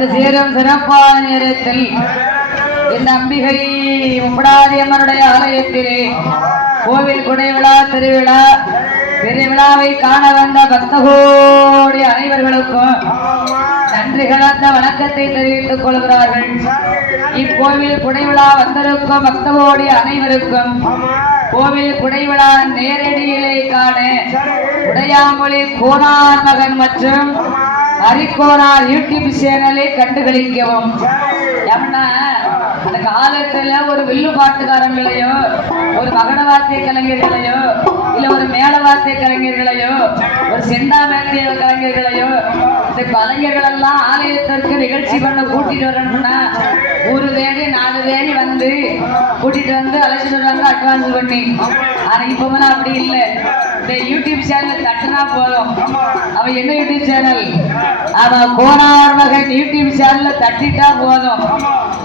வந்து சேரும் சிறப்பான நேரத்தில் இந்த அம்பிகை உம்படாதியம்மனுடைய அம்மனுடைய ஆலயத்திலே கோவில் குடைவிழா திருவிழா பெருவிழாவை காண வந்த பக்தகோடி அனைவர்களுக்கும் நன்றி கலந்த வணக்கத்தை தெரிவித்துக் கொள்கிறார்கள். இக்கோவில் குடைவிழா வந்திருக்கும் பக்தகோடி அனைவருக்கும் கோவில் குடைவிழா நேரடியிலே காண உடையாமொழி கோனார் மகன் மற்றும் ஹரிகோனார் யூடியூப் சேனலை கண்டுகளிக்கவும். ஏன்னா அந்த காலத்துல ஒரு வில்லு பாட்டுக்காரங்களையோ ஒரு மகன வார்த்தை கலைஞர்களையோ இல்ல ஒரு மேல வார்த்தை கலைஞர்களையோ ஒரு செந்தாமேத்திய கலைஞர்களையோ இந்த கலைஞர்கள் எல்லாம் ஆலயத்திற்கு நிகழ்ச்சி பண்ண கூட்டிட்டு வரணும்னா ஒரு தேடி நாலு தேடி வந்து கூட்டிட்டு வந்து அழைச்சிட்டு வருவாங்க அட்வான்ஸ் பண்ணி. ஆனா இப்போலாம் அப்படி இல்லை. இந்த யூடியூப் சேனல் தட்டுனா போதும். அவன் என்ன யூடியூப் சேனல்? அவன் கோனார் மகன் யூடியூப் சேனல்ல தட்டிட்டா போதும்.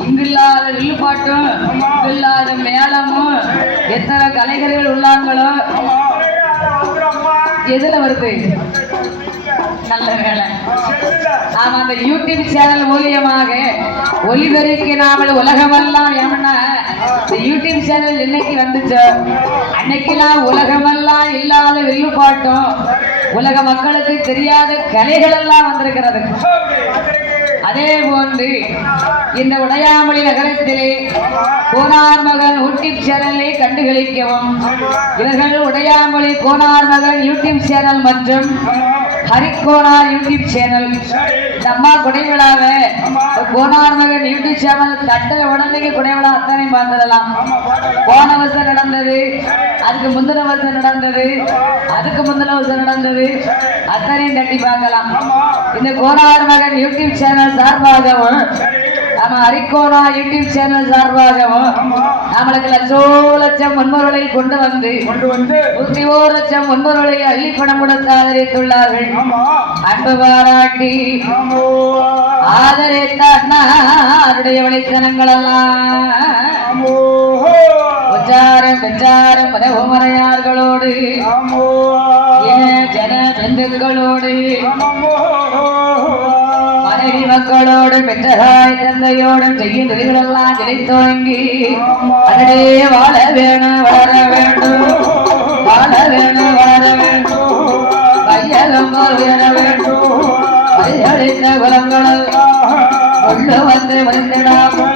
இங்கில்லாத வில்லுப்பாட்டும் இங்கில்லாத மேளமும் எத்தனை கலைஞர்கள் உள்ளாங்களோ. எதுல வருது? நல்ல வேலை. ஆமா அந்த யூடியூப் சேனல் மூலியமாக ஒளிபெருக்கி நாமல் உலகமெல்லாம் ஏமன்னா இந்த யூடியூப் சேனல் என்னைக்கு வந்துச்சோ? அன்னைக்கெல்லாம் உலகமெல்லாம் இல்லாத வில்லுப்பாட்டும் உலக மக்களுக்கு தெரியாத கலைகள் எல்லாம் வந்திருக்கிறது. அதே போன்று இந்த உடையாமொழி நகரத்திலே கோனார் மகன் யூடியூப் சேனலை கண்டுகளிக்கவும். இவர்கள் உடையாமொழி கோனார் மகன் யூடியூப் சேனல் மற்றும் ஹரிகோனார் யூடியூப் சேனல் இந்த அம்மா குடைவிழாவை கோனார் மகன் யூடியூப் சேனல் தட்டல உடனே குடைவிழா அத்தனை பார்த்துடலாம். போன வருஷம் நடந்தது அதுக்கு முந்தின வருஷம் நடந்தது அதுக்கு முந்தின வருஷம் நடந்தது அத்தனையும் தட்டி பார்க்கலாம். இந்த கோனார் மகன் யூடியூப் சேனல் சார்பாகவும் நம்ம ஹரிகோனா யூடியூப் சேனல் சார்பாகவும் நம்மளுக்கு லட்சோ லட்சம் முன்பொருளை கொண்டு வந்து கொண்டு வந்து நூத்தி ஓர் லட்சம் முன்பொருளை அள்ளி பணம் கொடுத்து ஆதரித்துள்ளார்கள். அன்பு பாராட்டி ஆதரித்த அண்ணாருடைய வழித்தனங்கள் எல்லாம் உச்சாரம் இன ஜன பந்துக்களோடு ஆமோ மக்களோடும் மக்களோடு பெற்றதாய் தந்தையோடும் செய்யும் தொழில்களெல்லாம் கிடைத்தோங்கி அதனே வாழ வேணும் வளர வேண்டும் வாழ வேணும் வளர வேண்டும் கையகம் உயர வேண்டும் கையளித்த குலங்கள் கொண்டு வந்து வந்திடாமல்